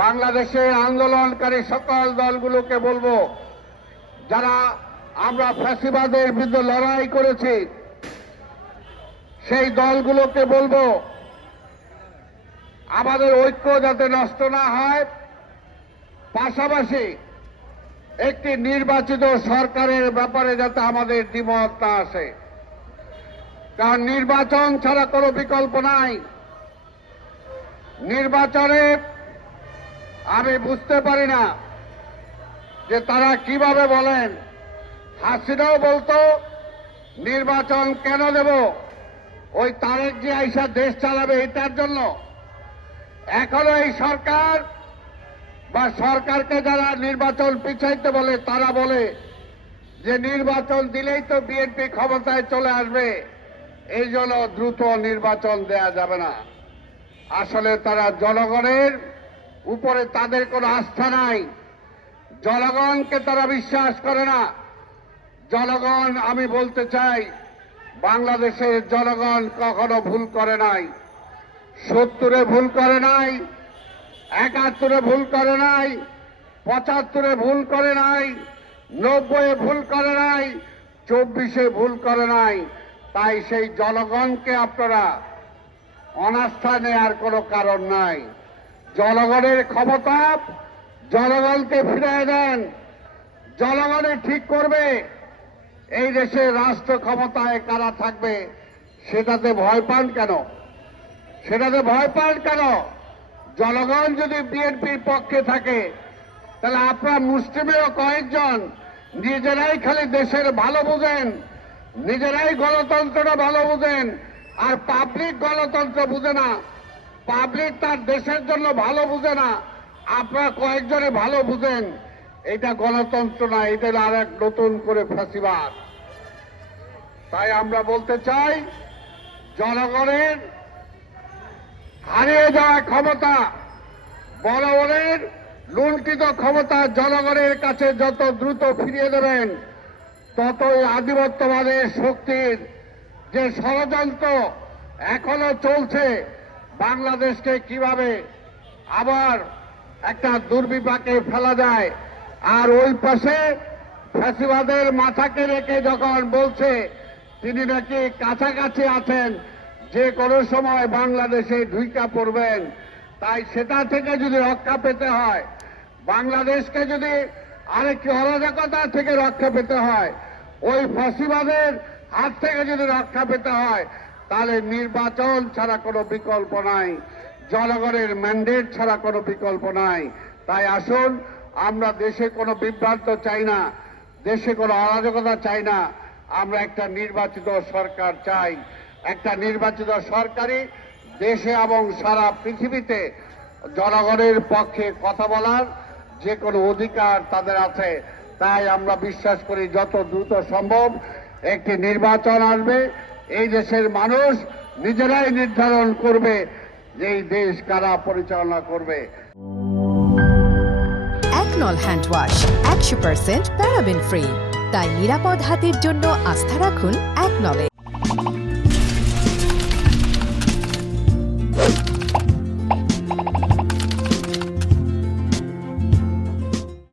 বাংলাদেশে আন্দোলনকারী সকল দলগুলোকে বলবো, যারা আমরা ফ্যাসিবাদের বিরুদ্ধে লড়াই করেছি সেই দলগুলোকে বলবো, আমাদের ঐক্য যাতে নষ্ট না হয়, পাশাপাশি একটি নির্বাচিত সরকারের ব্যাপারে যাতে আমাদের দ্বিমত না আসে। কারণ নির্বাচন ছাড়া কোনো বিকল্প নাই। নির্বাচনে আমি বুঝতে পারি না যে তারা কিভাবে বলেন। হাসিনাও বলতো নির্বাচন কেন দেব, ওই তারেক যে আইসা দেশ চালাবে এটার জন্য। এখনো এই সরকার বা সরকারকে যারা নির্বাচন পিছাইতে বলে তারা বলে যে নির্বাচন দিলেই তো বিএনপি ক্ষমতায় চলে আসবে, এই জন্য দ্রুত নির্বাচন দেয়া যাবে না। আসলে তারা জনগণের উপরে তাদের কোনো আস্থা নাই, জনগণকে তারা বিশ্বাস করে না। জনগণ, আমি বলতে চাই, বাংলাদেশের জনগণ কখনো ভুল করে নাই। 70-এ ভুল করে নাই, 71-এ ভুল করে নাই, 75-এ ভুল করে নাই, 90-এ ভুল করে নাই, 24-এ ভুল করে নাই। তাই সেই জনগণকে আপনারা অনাস্থা নেওয়ার কোনো কারণ নাই। জনগণের ক্ষমতা জনগণকে ফিরিয়ে দেন, জনগণে ঠিক করবে এই দেশে রাষ্ট্র ক্ষমতায় কারা থাকবে। সেটাতে ভয় পান কেন? সেটাতে ভয় পান কেন? জনগণ যদি বিএনপির পক্ষে থাকে তাহলে আপনার মুসলিমেরও কয়েকজন নিজেরাই খালি দেশের ভালো বুঝেন, নিজেরাই গণতন্ত্রটা ভালো বুঝেন, আর পাবলিক গণতন্ত্র বুঝে না। পাবলিক তার দেশের জন্য ভালো বুঝে না, আপনারা কয়েকজনে ভালো বুঝেন। এটা গণতন্ত্র না, এটা আর এক নতুন করে ফ্যাসিবাদ। তাই আমরা বলতে চাই, জনগণের হারিয়ে যাওয়া ক্ষমতা, বড়ের লুণ্ঠিত ক্ষমতা জনগণের কাছে যত দ্রুত ফিরিয়ে দেবেন, ততই আধিপত্যবাদের শক্তির যে ষড়যন্ত্র এখনো চলছে, বাংলাদেশকে কিভাবে আবার একটা দুর্বিপাকে ফেলা যায়। আর ওই পাশে ফ্যাসিবাদের মাথাকে রেখে যখন বলছে তিনি নাকি কাছাকাছি আছেন, যে কোনো সময় বাংলাদেশে ঢুইকা পড়বেন, তাই সেটা থেকে যদি রক্ষা পেতে হয়, বাংলাদেশকে যদি আরেকটি অরাজকতা থেকে রক্ষা পেতে হয়, ওই ফ্যাসিবাদের হাত থেকে যদি রক্ষা পেতে হয়, তাহলে নির্বাচন ছাড়া কোনো বিকল্প নাই, জনগণের ম্যান্ডেট ছাড়া কোনো বিকল্প নাই। তাই আসুন, আমরা দেশে কোনো বিভ্রান্ত চাই না, দেশে কোনো অরাজকতা চাই না। আমরা একটা নির্বাচিত সরকার চাই। একটা নির্বাচিত সরকারই দেশে এবং সারা পৃথিবীতে জনগণের পক্ষে কথা বলার যে কোনো অধিকার তাদের আছে। তাই আমরা বিশ্বাস করি যত দ্রুত সম্ভব একটি নির্বাচন আসবে। এই দেশের মানুষ নিজেরাই নির্ধারণ করবে যে এই দেশ কারা পরিচালনা করবে। একনল হ্যান্ড ওয়াশ 100% প্যারাবেন ফ্রি, তাই নিরাপদ হাতের জন্য আস্থা রাখুন একনলে।